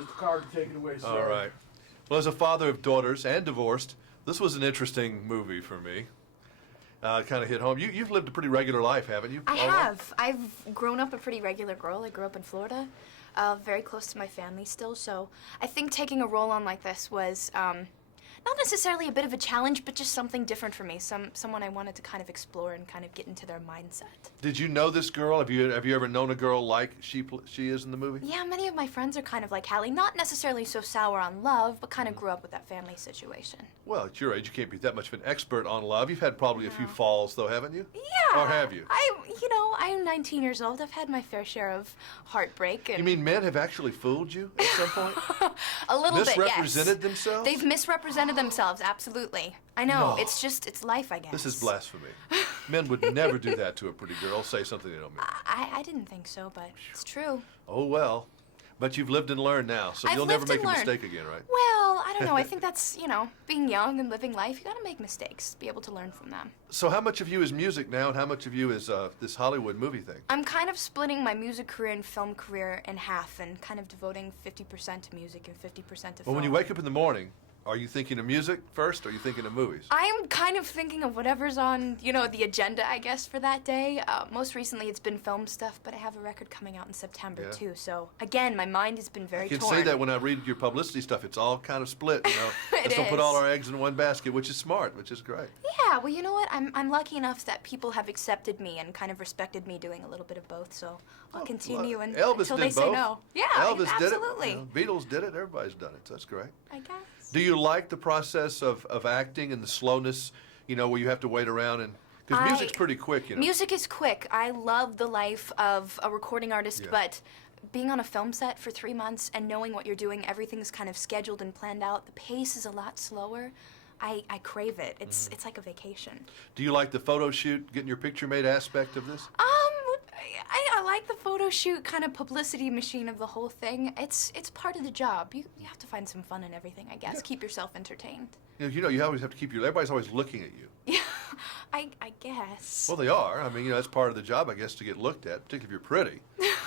Mr. Carter, take it away, sir. All right. Well, as a father of daughters and divorced, this was an interesting movie for me. Kind of hit home. You've lived a pretty regular life, haven't you? I have. I've grown up a pretty regular girl. I grew up in Florida, very close to my family still. So I think taking a role on like this was not necessarily a bit of a challenge, but just something different for me. Someone I wanted to kind of explore and kind of get into their mindset. Did you know this girl? Have you ever known a girl like she is in the movie? Yeah, many of my friends are kind of like Hallie. Not necessarily so sour on love, but kind of grew up with that family situation. Well, at your age, you can't be that much of an expert on love. You've had probably a few falls, though, haven't you? Yeah. Or have you? I'm 19 years old. I've had my fair share of heartbreak. And You mean men have actually fooled you at some point? a little bit, yes. Misrepresented themselves? They've misrepresented themselves, absolutely. I know, it's life, I guess. This is blasphemy. Men would never do that to a pretty girl, say something they don't mean. I didn't think so, but it's true. Oh, well. But you've lived and learned now, so you'll never make a mistake again, right? Well, I don't know. I think that's, being young and living life, you gotta make mistakes, be able to learn from them. So how much of you is music now, and how much of you is this Hollywood movie thing? I'm kind of splitting my music career and film career in half and kind of devoting 50% to music and 50% to film. Well, when you wake up in the morning, are you thinking of music first, or are you thinking of movies? I'm kind of thinking of whatever's on, the agenda, I guess, for that day. Most recently, it's been film stuff, but I have a record coming out in September, too. So, again, my mind has been very torn. I can say that when I read your publicity stuff, it's all kind of split, Let's don't put all our eggs in one basket, which is smart, which is great. Yeah, well, you know what? I'm lucky enough that people have accepted me and kind of respected me doing a little bit of both, so I'll continue until they say no. Yeah, Elvis absolutely. did it. Beatles did it. Everybody's done it, so that's great. I guess. Do you like the process of acting and the slowness, where you have to wait around and... Because music's pretty quick, Music is quick. I love the life of a recording artist, but being on a film set for 3 months and knowing what you're doing, everything's kind of scheduled and planned out. The pace is a lot slower. I crave it. It's like a vacation. Do you like the photo shoot, getting your picture made aspect of this? I like the photo shoot kind of publicity machine of the whole thing. It's part of the job. You have to find some fun in everything, I guess. Keep yourself entertained. You always have to keep everybody's always looking at you. Yeah, I guess. Well, they are. I mean, that's part of the job, I guess, to get looked at, particularly if you're pretty.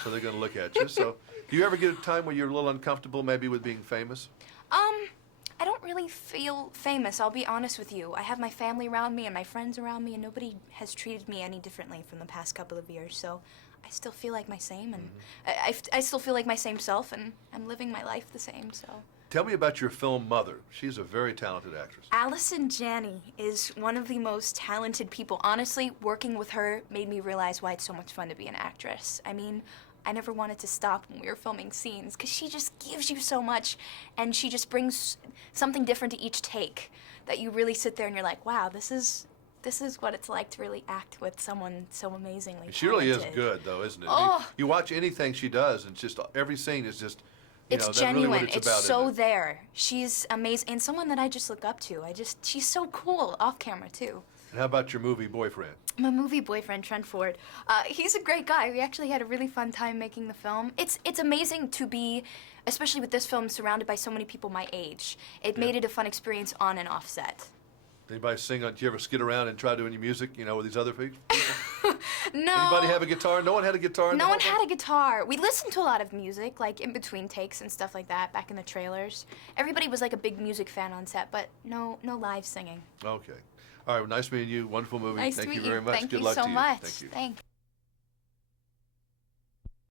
So they're going to look at you. So do you ever get a time where you're a little uncomfortable maybe with being famous? I don't really feel famous, I'll be honest with you. I have my family around me and my friends around me, and nobody has treated me any differently from the past couple of years, so I still feel like my same, and I still feel like my same self, and I'm living my life the same, so. Tell me about your film mother. She's a very talented actress. Allison Janney is one of the most talented people. Honestly, working with her made me realize why it's so much fun to be an actress. I mean, I never wanted to stop when we were filming scenes because she just gives you so much, and she just brings something different to each take that you really sit there and you're like, wow, this is what it's like to really act with someone so amazingly talented. She really is good, though, isn't it? Oh. You watch anything she does, and just every scene is just, it's Really genuine. what it's about, so there. She's amazing, and someone that I just look up to. She's so cool off camera too. And how about your movie boyfriend? My movie boyfriend, Trent Ford. He's a great guy. We actually had a really fun time making the film. It's amazing to be, especially with this film, surrounded by so many people my age. It made it a fun experience on and off set. Anybody sing on? Do you ever skid around and try to do any music, with these other people? No. Anybody have a guitar? No one had a guitar? No one had a guitar. We listened to a lot of music, like in between takes and stuff like that, back in the trailers. Everybody was like a big music fan on set, but no live singing. Okay. All right, well, nice meeting you. Wonderful movie. Nice Thank to you meet very much. Thank Good you luck so to you. much. Thank you. Thanks.